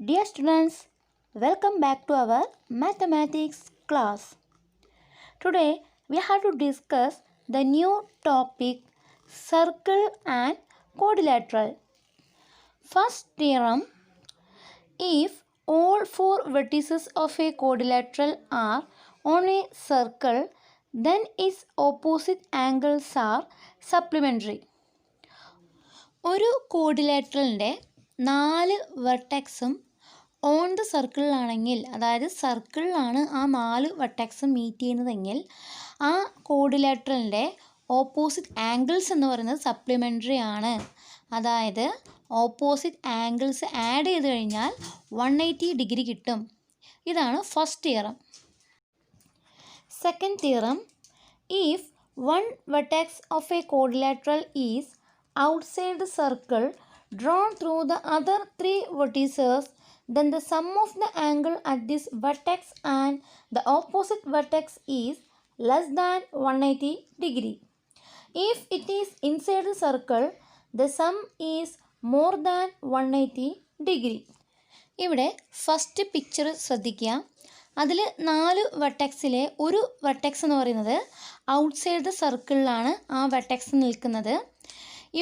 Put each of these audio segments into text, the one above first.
Dear students, welcome back to our mathematics class. Today we have to discuss the new topic circle and quadrilateral. First theorem, if all four vertices of a quadrilateral are on a circle, then its opposite angles are supplementary. ഒരു കോഡിലാറ്ററലിൻ്റെ 4 വെർട്ടെക്സും on the സർക്കിളിലാണെങ്കിൽ, അതായത് സർക്കിളിലാണ് ആ 4 വെർട്ടെക്സും meet ചെയ്യുന്നതെങ്കിൽ ആ കോഡിലാറ്ററലിൻ്റെ opposite angles എന്ന് പറയുന്നത് supplementary ആണ്. അതായത് opposite angles add ചെയ്ത് കഴിഞ്ഞാൽ 180 ഡിഗ്രി കിട്ടും. ഇതാണ് first theorem. Second theorem, if one vertex of A കോഡിലാറ്ററൽ is outside the circle drawn through the other 3 vertices, then the sum of the angle at this vertex and the opposite vertex is less than 180 degree. If it is inside the circle, the sum is more than 180 degree. ഇവിടെ first picture ശ്രദ്ധിക്കുക. അതിൽ 4 വെർട്ടെക്സിലെ ഒരു vertex എന്ന് പറയുന്നത് outside the സർക്കിളിലാണ് ആ vertex നിൽക്കുന്നത്.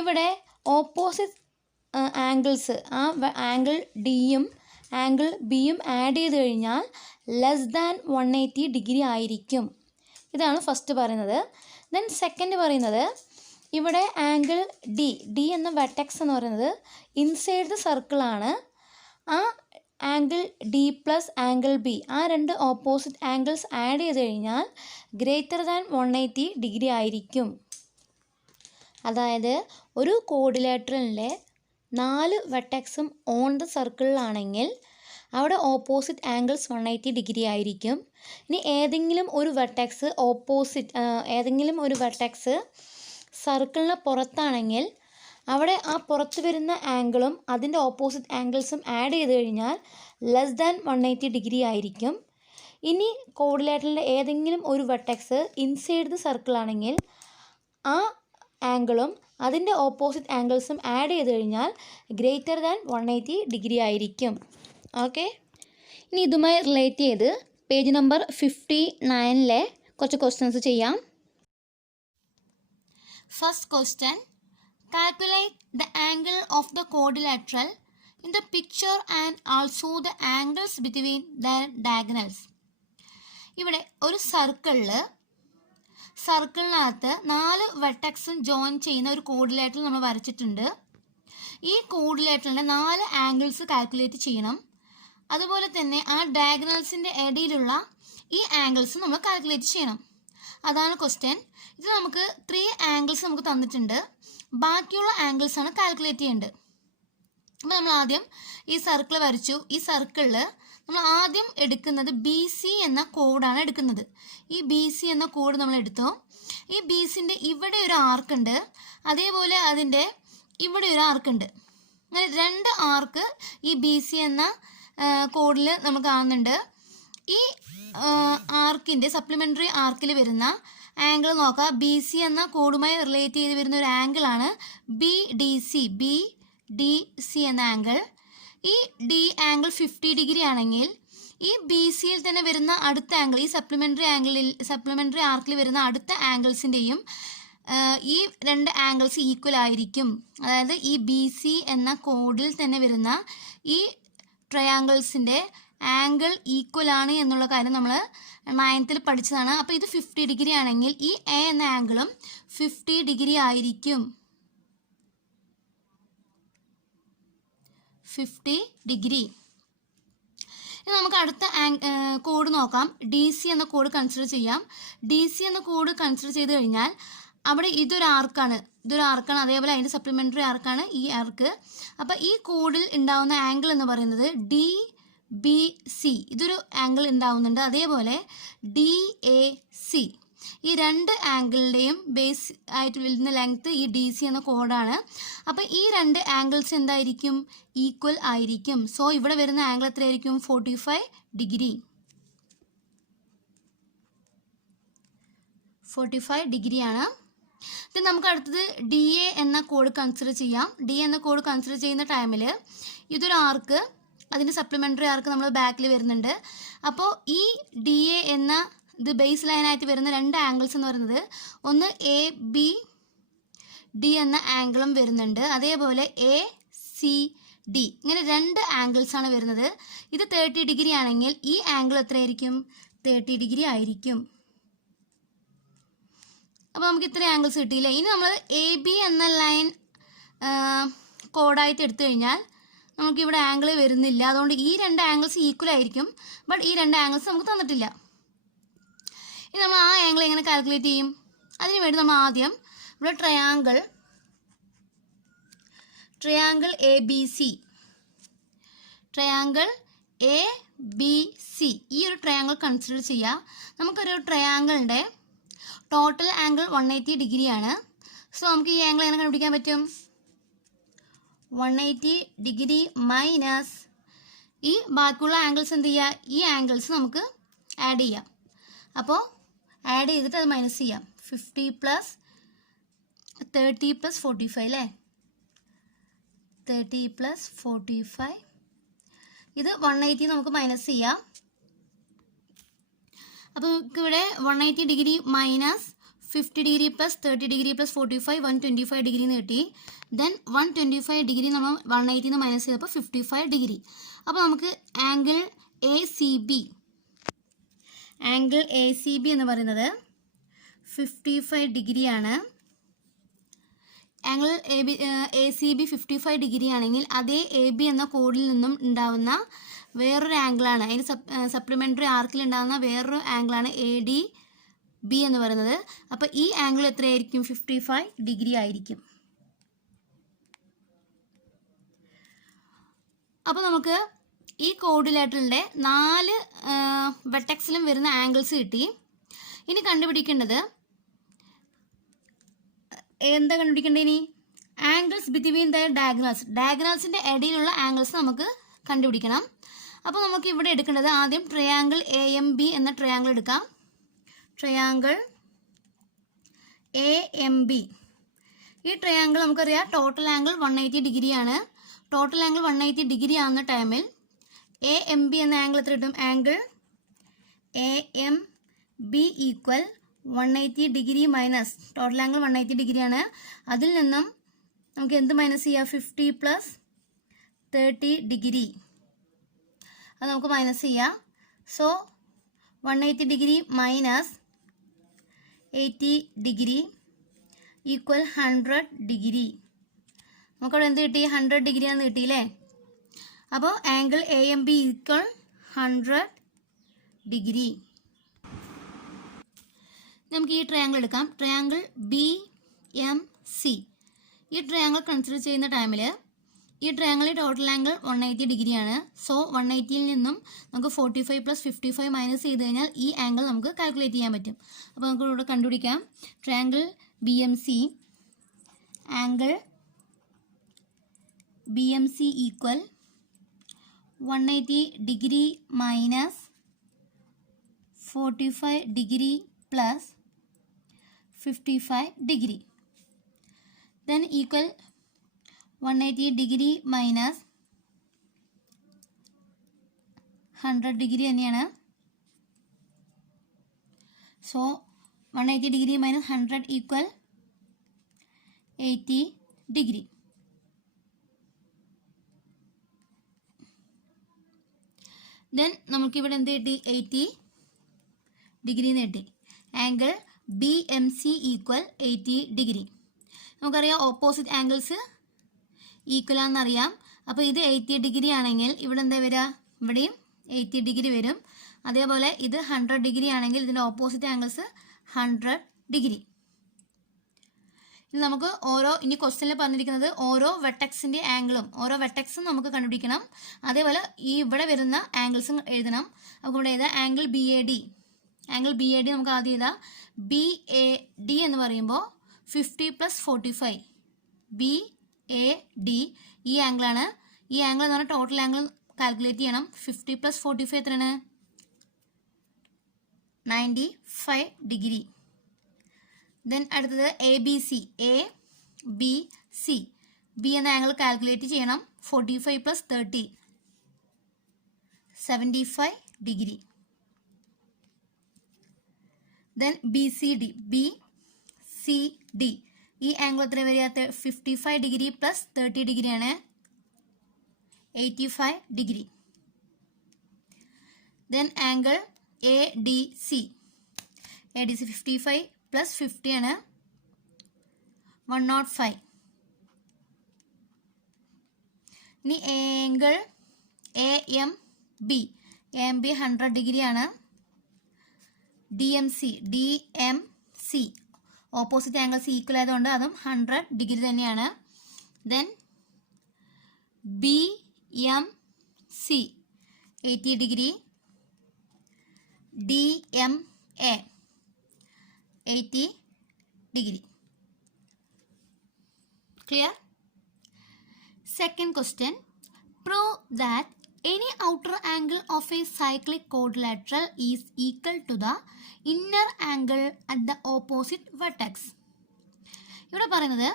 ഇവിടെ opposite angles, ആ ആംഗിൾ ഡിയും ആംഗിൾ ബിയും ആഡ് ചെയ്ത് കഴിഞ്ഞാൽ ലെസ് ദാൻ 180 ഡിഗ്രി ആയിരിക്കും. ഇതാണ് ഫസ്റ്റ് പറയുന്നത്. ദെൻ സെക്കൻഡ് പറയുന്നത്, ഇവിടെ ആംഗിൾ ഡി എന്ന വെർട്ടെക്സ് എന്ന് പറയുന്നത് ഇൻസൈഡ് ദ സർക്കിളാണ്. ആ angle D plus angle B, ആ 2 ഓപ്പോസിറ്റ് ആംഗിൾസ് ആഡ് ചെയ്ത് കഴിഞ്ഞാൽ ഗ്രേറ്റർ ദാൻ 180 ഡിഗ്രി ആയിരിക്കും. അതായത് ഒരു കോഡിലാറ്ററലിൻ്റെ 4 വെർട്ടെക്സും ഓൺ ദ സർക്കിളിലാണെങ്കിൽ അവിടെ ഓപ്പോസിറ്റ് ആംഗിൾസ് 180 ഡിഗ്രി ആയിരിക്കും. ഇനി ഏതെങ്കിലും ഒരു വെർട്ടെക്സ് സർക്കിളിന് പുറത്താണെങ്കിൽ അവിടെ ആ പുറത്ത് വരുന്ന ആംഗിളും അതിൻ്റെ ഓപ്പോസിറ്റ് ആംഗിൾസും ആഡ് ചെയ്ത് കഴിഞ്ഞാൽ ലെസ് ദാൻ 180 ഡിഗ്രി ആയിരിക്കും. ഇനി കോഡിലാറ്ററലിൻ്റെ ഏതെങ്കിലും ഒരു വെർട്ടെക്സ് ഇൻസൈഡ് ദ സർക്കിളാണെങ്കിൽ ആ ആംഗിളും അതിൻ്റെ ഓപ്പോസിറ്റ് ആംഗിൾസും ആഡ് ചെയ്ത് കഴിഞ്ഞാൽ ഗ്രേറ്റർ ദാൻ 180 ഡിഗ്രി ആയിരിക്കും. ഓക്കെ, ഇനി ഇതുമായി റിലേറ്റ് ചെയ്ത് പേജ് നമ്പർ 59 കുറച്ച് ക്വസ്റ്റ്യൻസ് ചെയ്യാം. First question, calculate the angle of the കോഡിലാറ്ററൽ in the picture and also the angles between the diagonals. ഇവിടെ ഒരു സർക്കിളിനകത്ത് 4 വെർട്ടെക്സും ജോയിൻ ചെയ്യുന്ന ഒരു കോഡിലാറ്ററൽ നമ്മൾ വരച്ചിട്ടുണ്ട്. ഈ കോഡിലാറ്ററലിൻ്റെ 4 ആംഗിൾസ് കാൽക്കുലേറ്റ് ചെയ്യണം. അതുപോലെ തന്നെ ആ ഡയഗണൽസിൻ്റെ ഇടയിലുള്ള ഈ ആംഗിൾസ് നമ്മൾ കാൽക്കുലേറ്റ് ചെയ്യണം. അതാണ് ക്വസ്റ്റ്യൻ. ഇത് നമുക്ക് 3 ആംഗിൾസ് നമുക്ക് തന്നിട്ടുണ്ട്. ബാക്കിയുള്ള ആംഗിൾസ് ആണ് കാൽക്കുലേറ്റ് ചെയ്യേണ്ടത്. അപ്പോൾ നമ്മൾ ആദ്യം ഈ സർക്കിൾ വരച്ചു. ഈ സർക്കിളിൽ നമ്മൾ ആദ്യം എടുക്കുന്നത് BC എന്ന കോഡാണ് എടുക്കുന്നത്. ഈ BC എന്ന കോഡ് നമ്മൾ എടുത്തു. ഈ BCൻ്റെ ഇവിടെ ഒരു ആർക്കുണ്ട്, അതേപോലെ അതിൻ്റെ ഇവിടെ ഒരു ആർക്കുണ്ട്. അങ്ങനെ 2 ആർക്ക് ഈ BC എന്ന കോഡിൽ നമ്മൾ കാണുന്നുണ്ട്. ഈ ആർക്കിൻ്റെ സപ്ലിമെൻ്ററി ആർക്കിൽ വരുന്ന ആംഗിൾ നോക്കാം. BC എന്ന കോഡുമായി റിലേറ്റ് ചെയ്ത് വരുന്ന ഒരു ആംഗിളാണ് BDC എന്ന ആംഗിൾ. ഈ ഡി ആംഗിൾ 50 ഡിഗ്രി ആണെങ്കിൽ ഈ BCയിൽ തന്നെ വരുന്ന അടുത്ത ആംഗിൾ, ഈ സപ്ലിമെൻ്ററി ആർക്കിൽ വരുന്ന അടുത്ത ആംഗിൾസിൻ്റെയും ഈ 2 ആംഗിൾസ് ഈക്വൽ ആയിരിക്കും. അതായത് ഈ BC എന്ന കോഡിൽ തന്നെ വരുന്ന ഈ ട്രയാങ്കിൾസിൻ്റെ ആംഗിൾ ഈക്വൽ ആണ് എന്നുള്ള കാര്യം നമ്മൾ 9th പഠിച്ചതാണ്. അപ്പോൾ ഇത് 50 ഡിഗ്രി ആണെങ്കിൽ ഈ A എന്ന ആംഗിളും 50 ഡിഗ്രി ആയിരിക്കും. 50 ഡിഗ്രി. ഇനി നമുക്ക് അടുത്ത കോഡ് നോക്കാം. DC എന്ന കോഡ് കൺസിഡർ ചെയ്യാം. DC എന്ന കോഡ് കൺസിഡർ ചെയ്ത് കഴിഞ്ഞാൽ അവിടെ ഇതൊരു ആർക്കാണ്, അതേപോലെ അതിൻ്റെ സപ്ലിമെൻ്ററി ആർക്കാണ് ഈ ആർക്ക്. അപ്പോൾ ഈ കോഡിൽ ഉണ്ടാവുന്ന ആംഗിൾ എന്ന് പറയുന്നത് DBC, ഇതൊരു ആംഗിൾ ഉണ്ടാവുന്നുണ്ട്. അതേപോലെ DAC, ഈ 2 ആംഗിളിൻ്റെയും ബേസ് ആയിട്ട് വരുന്ന ലെങ്ത്ത് ഈ DC എന്ന കോഡാണ്. അപ്പോൾ ഈ 2 ആംഗിൾസ് എന്തായിരിക്കും? ഈക്വൽ ആയിരിക്കും. സോ ഇവിടെ വരുന്ന ആംഗിൾ എത്രയായിരിക്കും? 45 ഡിഗ്രി. 45 ഡിഗ്രിയാണ്. ഇത് നമുക്ക് അടുത്തത് DA എന്ന കോഡ് കൺസിഡർ ചെയ്യാം. DA എന്ന കോഡ് കൺസിഡർ ചെയ്യുന്ന ടൈമിൽ ഇതൊരു ആർക്ക്, അതിൻ്റെ സപ്ലിമെൻ്ററി ആർക്ക് നമ്മൾ ബാക്കിൽ വരുന്നുണ്ട്. അപ്പോൾ ഈ ഡി എ എന്ന ഇത് ബേസ് ലൈനായിട്ട് വരുന്ന രണ്ട് ആംഗിൾസ് എന്ന് പറയുന്നത് ഒന്ന് എ ബി ഡി എന്ന ആംഗിളും വരുന്നുണ്ട്, അതേപോലെ എ സി ഡി, ഇങ്ങനെ രണ്ട് ആംഗിൾസാണ് വരുന്നത്. ഇത് 30 ഡിഗ്രി ആണെങ്കിൽ ഈ ആംഗിൾ എത്രയായിരിക്കും? 30 ഡിഗ്രി ആയിരിക്കും. അപ്പോൾ നമുക്ക് ഇത്രയും ആംഗിൾസ് കിട്ടിയില്ലേ. ഇനി നമ്മൾ എ ബി എന്ന ലൈൻ കോഡായിട്ട് എടുത്തു കഴിഞ്ഞാൽ നമുക്കിവിടെ ആംഗിൾ വരുന്നില്ല. അതുകൊണ്ട് ഈ രണ്ട് ആംഗിൾസ് ഈക്വൽ ആയിരിക്കും, ബട്ട് ഈ രണ്ട് ആംഗിൾസ് നമുക്ക് തന്നിട്ടില്ല. ഇനി നമ്മൾ ആ ആംഗിൾ എങ്ങനെ കാൽക്കുലേറ്റ് ചെയ്യും? അതിന് വേണ്ടി നമ്മൾ ആദ്യം ഇവിടെ ട്രയാങ്കിൾ എ ബി സി ഈ ഒരു ട്രയാങ്കിൾ കൺസിഡർ ചെയ്യുക. നമുക്കൊരു ട്രയാങ്കിളിൻ്റെ ടോട്ടൽ ആംഗിൾ 180 ഡിഗ്രിയാണ്. സോ നമുക്ക് ഈ ആംഗിൾ എങ്ങനെ കണ്ടുപിടിക്കാൻ പറ്റും? 180 ഡിഗ്രി മൈനസ് ഈ ബാക്കിയുള്ള ആംഗിൾസ് എന്ത് ചെയ്യുക? ഈ ആംഗിൾസ് നമുക്ക് ആഡ് ചെയ്യാം. അപ്പോൾ ആഡ് ചെയ്തിട്ട് അത് മൈനസ് ചെയ്യാം. 50 + 30 + 45 അല്ലേ? 30 + 45, ഇത് 180 നമുക്ക് മൈനസ് ചെയ്യാം. അപ്പോൾ നമുക്ക് ഇവിടെ 180 degree minus 50 degree + 30 degree + 45 125 degree എന്ന് കിട്ടി. ദെൻ 125 ഡിഗ്രി നമ്മൾ 180 മൈനസ് ചെയ്തപ്പോൾ 55 ഡിഗ്രി. അപ്പോൾ നമുക്ക് ആംഗിൾ എ സി ബി എന്ന് പറയുന്നത് 55 ഡിഗ്രിയാണ്. Angle A C B 55 degree ആണെങ്കിൽ അതേ എ ബി എന്ന കോഡിൽ നിന്നും ഉണ്ടാവുന്ന വേറൊരു ആംഗിളാണ്, അതിന് സപ്ലിമെൻ്ററി ആർക്കിൽ ഉണ്ടാകുന്ന വേറൊരു ആംഗിളാണ് എ ഡി ബി എന്ന് പറയുന്നത്. അപ്പോൾ ഈ ആംഗിൾ എത്രയായിരിക്കും? 55 ഡിഗ്രി ആയിരിക്കും. അപ്പോൾ നമുക്ക് ഈ കോഡിലേറ്ററിൻ്റെ 4 വെർട്ടെക്സിലും വരുന്ന ആംഗിൾസ് കിട്ടി. ഇനി കണ്ടുപിടിക്കേണ്ടത് എന്താ ഇനി ആംഗിൾസ് ബിറ്റ്വീൻ ദ ഡയഗണൽസിൻ്റെ ഇടയിലുള്ള ആംഗിൾസ് നമുക്ക് കണ്ടുപിടിക്കണം. അപ്പോൾ നമുക്ക് ഇവിടെ എടുക്കേണ്ടത് ആദ്യം ട്രയാങ്കിൾ എ എം ബി എന്ന ട്രയാങ്കിൾ എടുക്കാം. ട്രയാങ്കിൾ എ എം ബി, ഈ ട്രയാങ്കിൾ നമുക്കറിയാം ടോട്ടൽ ആംഗിൾ 180 ഡിഗ്രിയാണ്. ടോട്ടൽ ആംഗിൾ 180 ഡിഗ്രി ആവുന്ന ടൈമിൽ എ എം ബി എന്ന ആംഗിൾ എത്ര കിട്ടും? Angle A M B equal 180 degree minus total angle 180 ഡിഗ്രിയാണ്. അതിൽ നിന്നും നമുക്ക് എന്ത് മൈനസ് ചെയ്യാം? 50 + 30 ഡിഗ്രി, അത് നമുക്ക് മൈനസ് ചെയ്യാം. So 180 degree minus 80 degree equal 100 degree. നമുക്കവിടെ എന്ത് കിട്ടി? 100 ഡിഗ്രിയാണെന്ന് കിട്ടിയില്ലേ? അപ്പോൾ angle A M B equal 100 degree. നമുക്ക് ഈ ട്രയാങ്കിൾ എടുക്കാം. ട്രയാങ്കിൾ ബി എം സി, ഈ ട്രയാങ്കിൾ കൺസിഡർ ചെയ്യുന്ന ടൈമിൽ ഈ ട്രയാങ്കിളിൽ ടോട്ടൽ ആംഗിൾ 180 ഡിഗ്രിയാണ്. സോ 180യിൽ നിന്നും നമുക്ക് 45 + 55 മൈനസ് ചെയ്ത് കഴിഞ്ഞാൽ ഈ ആംഗിൾ നമുക്ക് കാൽക്കുലേറ്റ് ചെയ്യാൻ പറ്റും. അപ്പോൾ നമുക്ക് ഇവിടെ കണ്ടുപിടിക്കാം. Triangle B M C, angle B M C equal 180 degree minus 45 degree plus 55 degree, then equal 180 degree minus 100 degree തന്നെയാണ്. So 180 degree minus 100 equal 80 degree. Then നമുക്കിവിടെ എന്ത് കിട്ടി? 80 ഡിഗ്രി എന്ന് കിട്ടി. Angle B M C equal 80 degree. നമുക്കറിയാം opposite angles equal ആണെന്നറിയാം. അപ്പോൾ ഇത് 80 ഡിഗ്രി ആണെങ്കിൽ ഇവിടെ എന്താ വരിക? ഇവിടെയും 80 ഡിഗ്രി വരും. അതേപോലെ ഇത് 100 ഡിഗ്രി ആണെങ്കിൽ ഇതിൻ്റെ ഓപ്പോസിറ്റ് ആംഗിൾസ് 100 ഡിഗ്രി. ഇനി നമുക്ക് ഇനി ക്വസ്റ്റ്യനിൽ പറഞ്ഞിരിക്കുന്നത് ഓരോ വെർട്ടെക്സിൻ്റെ ആംഗിളും ഓരോ വെർട്ടെക്സും നമുക്ക് കണ്ടുപിടിക്കണം. അതേപോലെ ഈ ഇവിടെ വരുന്ന ആംഗിൾസും എഴുതണം. നമുക്ക് ഇവിടെ എഴുതാം angle B A D. Angle B A D നമുക്ക് ആദ്യം എഴുതാം. ബി എ ഡി എന്ന് പറയുമ്പോൾ 50 + 45 ബി എ ഡി ഈ ആംഗിളാണ്. ഈ ആംഗിൾ എന്ന് പറഞ്ഞാൽ ടോട്ടൽ ആംഗിൾ കാൽക്കുലേറ്റ് ചെയ്യണം. 50 + 45 എത്രയാണ്? 95 ഡിഗ്രി. ദെൻ അടുത്തത് A B C. A B C, B എന്ന ആംഗിൾ കാൽക്കുലേറ്റ് ചെയ്യണം. 45 + 30 75 degree. Then BCD, ഈ ആംഗിൾ എത്ര വരിക? 55 ഡിഗ്രി പ്ലസ് 30 ഡിഗ്രി ആണ്, 85 degree. Then angle ADC 55 plus 50 ആണ്, 105. ഇനി ആംഗിൾ AMB 100 ഡിഗ്രി ആണ്. DMC ഓപ്പോസിറ്റ് ആംഗിൾസ് ഈക്വൽ ആയതുകൊണ്ട് അതും 100 ഡിഗ്രി തന്നെയാണ്. Then BMC 80 degree, DMA 80 degree. Clear? Second question. Prove that any outer angle of a cyclic quadrilateral is equal to the inner angle at the opposite vertex. ഇവിടെ പറയുന്നത്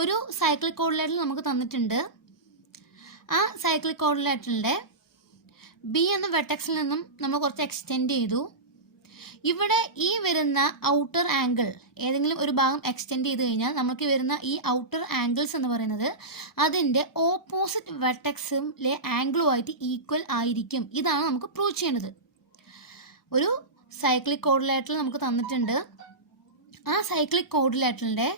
ഒരു cyclic quadrilateral നമുക്ക് തന്നിട്ടുണ്ട്. ആ cyclic കോർഡിലേറ്ററലിൻ്റെ B എന്ന വെർട്ടെക്സിൽ നിന്നും നമ്മൾ കുറച്ച് എക്സ്റ്റെൻഡ് ചെയ്തു. ഇവിടെ ഈ വരുന്ന ഔട്ടർ ആംഗിൾ ഏതെങ്കിലും ഒരു ഭാഗം എക്സ്റ്റെൻഡ് ചെയ്ത് കഴിഞ്ഞാൽ നമുക്ക് വരുന്ന ഈ ഔട്ടർ ആംഗിൾസ് എന്ന് പറയുന്നത് അതിൻ്റെ ഓപ്പോസിറ്റ് വെർട്ടെക്സിലെ ആംഗിളുമായിട്ട് ഈക്വൽ ആയിരിക്കും. ഇതാണ് നമുക്ക് പ്രൂവ് ചെയ്യേണ്ടത്. ഒരു സൈക്ലിക് കോർഡിലേറ്ററൽ നമുക്ക് തന്നിട്ടുണ്ട്. ആ സൈക്ലിക് കോർഡിലേറ്ററലിൻ്റെ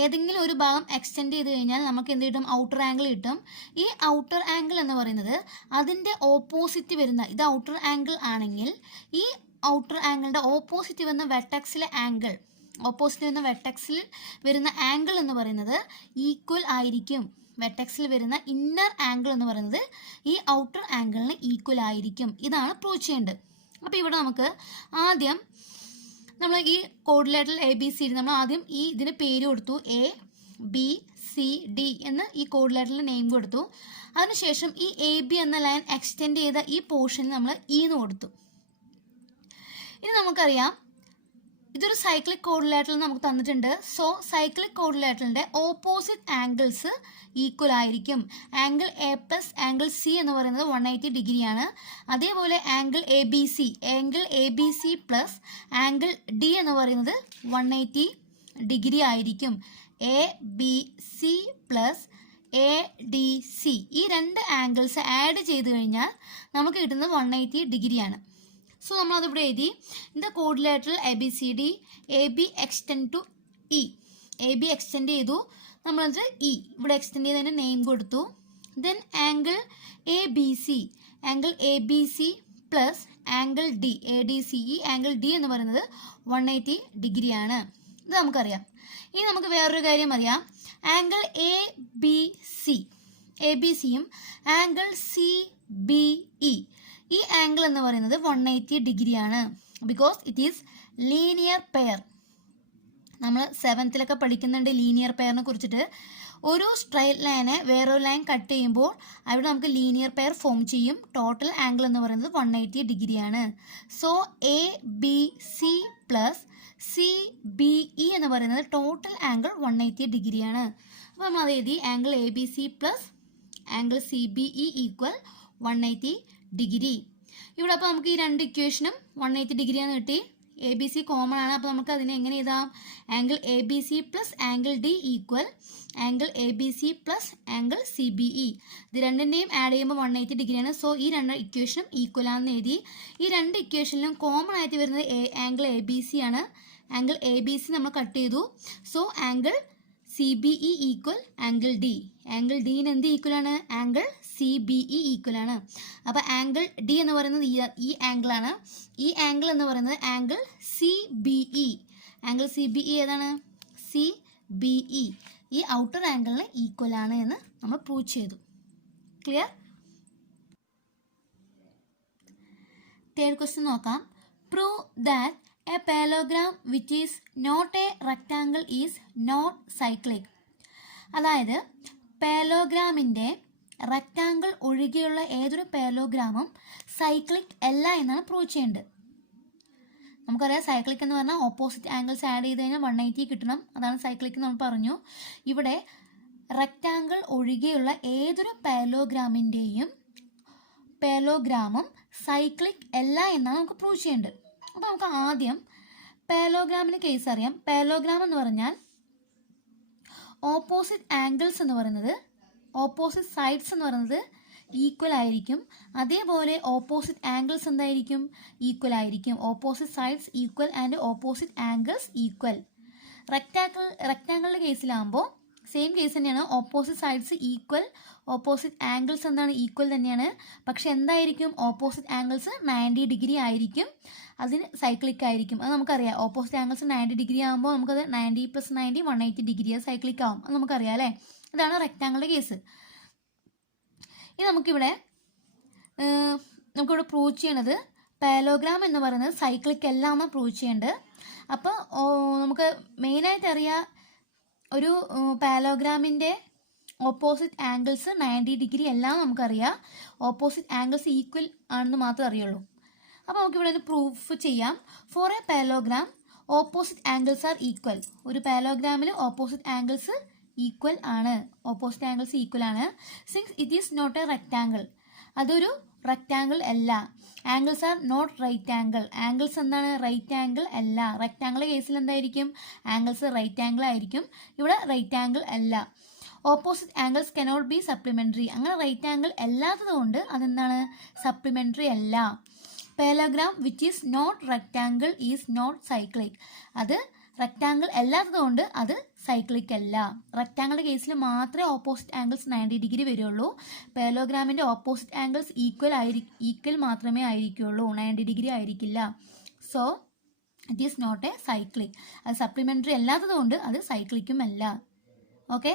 ഏതെങ്കിലും ഒരു ഭാഗം എക്സ്റ്റെൻഡ് ചെയ്ത് കഴിഞ്ഞാൽ നമുക്ക് എന്ത് കിട്ടും? ഔട്ടർ ആംഗിൾ കിട്ടും. ഈ ഔട്ടർ ആംഗിൾ എന്ന് പറയുന്നത് അതിൻ്റെ ഓപ്പോസിറ്റ് വരുന്ന, ഇത് ഔട്ടർ ആംഗിൾ ആണെങ്കിൽ ഈ ഔട്ടർ ആംഗിളിൻ്റെ ഓപ്പോസിറ്റ് വരുന്ന വെർട്ടെക്സിലെ ആംഗിൾ, ഓപ്പോസിറ്റ് വരുന്ന വെർട്ടെക്സിൽ വരുന്ന ആംഗിൾ എന്ന് പറയുന്നത് ഈക്വൽ ആയിരിക്കും. വെർട്ടെക്സിൽ വരുന്ന ഇന്നർ ആംഗിൾ എന്ന് പറയുന്നത് ഈ ഔട്ടർ ആംഗിളിന് ഈക്വൽ ആയിരിക്കും. ഇതാണ് പ്രൂവ് ചെയ്യേണ്ടത്. അപ്പോൾ ഇവിടെ നമുക്ക് ആദ്യം നമ്മൾ ഈ കോർഡിലേറ്ററൽ ABCD നമ്മൾ ആദ്യം ഇതിന് പേര് കൊടുത്തു, ABCD എന്ന് ഈ കോർഡിലേറ്ററൽ നെയിം കൊടുത്തു. അതിനുശേഷം ഈ AB എന്ന ലൈൻ എക്സ്റ്റെൻഡ് ചെയ്ത ഈ പോർഷന് നമ്മൾ എന്ന് കൊടുത്തു. ഇനി നമുക്കറിയാം ഇതൊരു സൈക്ലിക് കോർഡിലേറ്ററൽ നമുക്ക് തന്നിട്ടുണ്ട്. സോ സൈക്ലിക് കോർഡിലേറ്ററലിൻ്റെ ഓപ്പോസിറ്റ് ആംഗിൾസ് ഈക്വൽ ആയിരിക്കും. Angle A plus angle C എന്ന് പറയുന്നത് 180 ഡിഗ്രിയാണ്. അതേപോലെ angle ABC plus angle D എന്ന് പറയുന്നത് 180 ഡിഗ്രി ആയിരിക്കും. ABC പ്ലസ് ADC ഈ രണ്ട് ആംഗിൾസ് ആഡ് ചെയ്ത് കഴിഞ്ഞാൽ നമുക്ക് കിട്ടുന്നത് 180 ഡിഗ്രിയാണ്. സോ നമ്മളതിവിടെ എഴുതി, in the quadrilateral ABCD AB extend to E. AB extend ചെയ്തു, നമ്മളത് ഇവിടെ എക്സ്റ്റെൻഡ് ചെയ്തതിന് നെയിം കൊടുത്തു. Then angle ABC plus angle ADC ഈ ആംഗിൾ D എന്ന് പറയുന്നത് 180 ഡിഗ്രിയാണ്. ഇത് നമുക്കറിയാം. ഇനി നമുക്ക് വേറൊരു കാര്യം അറിയാം. ആംഗിൾ ABCയും ആംഗിൾ CBE ഈ ആംഗിൾ എന്ന് പറയുന്നത് 180 ഡിഗ്രിയാണ്. Because it is linear pair. നമ്മൾ 7th പഠിക്കുന്നുണ്ട് ലീനിയർ പെയറിനെ കുറിച്ചിട്ട്. ഒരു സ്ട്രൈറ്റ് ലൈനെ വേറൊരു ലൈൻ കട്ട് ചെയ്യുമ്പോൾ അവിടെ നമുക്ക് ലീനിയർ പെയർ ഫോം ചെയ്യും. ടോട്ടൽ ആംഗിൾ എന്ന് പറയുന്നത് 180 ഡിഗ്രിയാണ്. സോ ABC പ്ലസ് CBE എന്ന് പറയുന്നത് ടോട്ടൽ ആംഗിൾ 180 ഡിഗ്രിയാണ്. അപ്പോൾ നമ്മൾ അത് എഴുതി, angle ABC plus angle CBE equal 180 degree. ഇവിടെ അപ്പോൾ നമുക്ക് ഈ രണ്ട് ഇക്വേഷനും 180 ഡിഗ്രിയാന്ന് കിട്ടി. ABC കോമൺ ആണ്. അപ്പോൾ നമുക്ക് അതിനെ എങ്ങനെ എഴുതാം? Angle ABC plus angle D equal angle ABC plus angle CBE. ഇത് രണ്ടിൻ്റെയും ആഡ് ചെയ്യുമ്പോൾ 180 ഡിഗ്രിയാണ്. സോ ഈ രണ്ട് ഇക്വേഷനും ഈക്വൽ ആണെന്ന് എഴുതി. ഈ രണ്ട് ഇക്വേഷനിലും കോമൺ ആയിട്ട് വരുന്നത് ആംഗിൾ ABC ആണ്. ആംഗിൾ ABC നമ്മൾ കട്ട് ചെയ്തു. So angle CBE equal angle D. Angle Dന് എന്ത് ഈക്വൽ ആണ്? ആംഗിൾ CBE ഈക്വൽ ആണ്. അപ്പോൾ ആംഗിൾ D എന്ന് പറയുന്നത് ഈ ആംഗിളാണ്. ഈ ആംഗിൾ എന്ന് പറയുന്നത് ആംഗിൾ CBE. ആംഗിൾ CBE ഏതാണ്? CBE ഈ ഔട്ടർ ആംഗിളിന് ഈക്വൽ ആണ് എന്ന് നമ്മൾ പ്രൂവ് ചെയ്തു. ക്ലിയർ? തേർഡ് ക്വസ്റ്റ്യൻ നോക്കാം. Prove that a parallelogram which is not a rectangle is not cyclic. അതായത് പാരലോഗ്രാമിൻ്റെ റെക്റ്റാങ്കിൾ ഒഴികെയുള്ള ഏതൊരു പാരലോഗ്രാമും സൈക്ലിക് അല്ല എന്നാണ് പ്രൂവ് ചെയ്യേണ്ടത്. നമുക്കറിയാം സൈക്ലിക് എന്ന് പറഞ്ഞാൽ ഓപ്പോസിറ്റ് ആംഗിൾസ് ആഡ് ചെയ്ത് കഴിഞ്ഞാൽ 180 കിട്ടണം. അതാണ് സൈക്ലിക് നമ്മൾ പറഞ്ഞു. ഇവിടെ റെക്റ്റാങ്കിൾ ഒഴികെയുള്ള ഏതൊരു പാരലോഗ്രാമിൻ്റെയും പാരലോഗ്രാമും സൈക്ലിക് അല്ല എന്നാണ് നമുക്ക് പ്രൂവ് ചെയ്യേണ്ടത്. അപ്പോൾ നമുക്ക് ആദ്യം പാരലോഗ്രാമിൻ്റെ കേസ് അറിയാം. പാരലോഗ്രാം എന്ന് പറഞ്ഞാൽ ഓപ്പോസിറ്റ് ആംഗിൾസ് എന്ന് പറയുന്നത്, ഓപ്പോസിറ്റ് സൈഡ്സ് എന്ന് പറയുന്നത് ഈക്വൽ ആയിരിക്കും. അതേപോലെ ഓപ്പോസിറ്റ് ആംഗിൾസ് എന്തായിരിക്കും? ഈക്വൽ ആയിരിക്കും. Opposite sides equal and opposite angles equal. റെക്റ്റാങ്കിളിൻ്റെ കേസിലാകുമ്പോൾ സെയിം കേസ് തന്നെയാണ്. Opposite sides equal, opposite angles എന്താണ്? ഈക്വൽ തന്നെയാണ്. പക്ഷെ എന്തായിരിക്കും? ഓപ്പോസിറ്റ് ആംഗിൾസ് 90 ഡിഗ്രി ആയിരിക്കും. അതിന് സൈക്ലിക് ആയിരിക്കും. അത് നമുക്കറിയാം. ഓപ്പോസിറ്റ് ആംഗിൾസ് 90 ഡിഗ്രി ആകുമ്പോൾ നമുക്കത് 90 + 90 180 ഡിഗ്രി, അത് സൈക്ലിക് ആവും. അത് നമുക്കറിയാം അല്ലേ? ഇതാണ് റെക്റ്റാങ്കിളിൻ്റെ കേസ്. ഇനി നമുക്കിവിടെ പ്രൂവ് ചെയ്യണത് പാരലോഗ്രാം എന്ന് പറയുന്നത് സൈക്ലിക് അല്ല എന്ന് പ്രൂവ് ചെയ്യേണ്ടത്. അപ്പോൾ നമുക്ക് മെയിനായിട്ട് അറിയാം, ഒരു പാരലോഗ്രാമിൻ്റെ ഓപ്പോസിറ്റ് ആംഗിൾസ് 90 ഡിഗ്രി എല്ലാം നമുക്കറിയാം. ഓപ്പോസിറ്റ് ആംഗിൾസ് ഈക്വൽ ആണെന്ന് മാത്രമേ അറിയുള്ളൂ. അപ്പോൾ നമുക്കിവിടെ ഒരു പ്രൂഫ് ചെയ്യാം. For a parallelogram opposite angles are equal. ഒരു പാരലോഗ്രാമിൽ ഓപ്പോസിറ്റ് ആംഗിൾസ് ഈക്വൽ ആണ്. ഓപ്പോസിറ്റ് ആംഗിൾസ് ഈക്വൽ ആണ്. Since it is not a rectangle. അതൊരു റെക്റ്റാങ്കിൾ അല്ല. Angles are not right angle. Angles എന്താണ്? റൈറ്റ് ആംഗിൾ അല്ല. റെക്റ്റാങ്കിൾ കേസിൽ എന്തായിരിക്കും? ആംഗിൾസ് റൈറ്റ് ആംഗിൾ ആയിരിക്കും. ഇവിടെ റൈറ്റ് ആംഗിൾ അല്ല. Opposite angles cannot be supplementary. അങ്ങനെ റൈറ്റ് ആംഗിൾ അല്ലാത്തത് കൊണ്ട് അതെന്താണ്? സപ്ലിമെൻ്ററി അല്ല. Parallelogram which is not rectangle is not cyclic. അത് റെക്റ്റാങ്കിൾ അല്ലാത്തത് കൊണ്ട് അത് സൈക്ലിക് അല്ല. റെക്റ്റാങ്കിളിൻ്റെ കേസിൽ മാത്രമേ ഓപ്പോസിറ്റ് ആംഗിൾസ് 90 ഡിഗ്രി വരുള്ളൂ. പാരലോഗ്രാമിൻ്റെ ഓപ്പോസിറ്റ് ആംഗിൾസ് ഈക്വൽ മാത്രമേ ആയിരിക്കുള്ളൂ, 90 ഡിഗ്രി ആയിരിക്കില്ല. So it is not a cyclic. അത് സപ്ലിമെൻ്ററി അല്ലാത്തത് കൊണ്ട് അത് സൈക്ലിക്കും അല്ല. ഓക്കെ.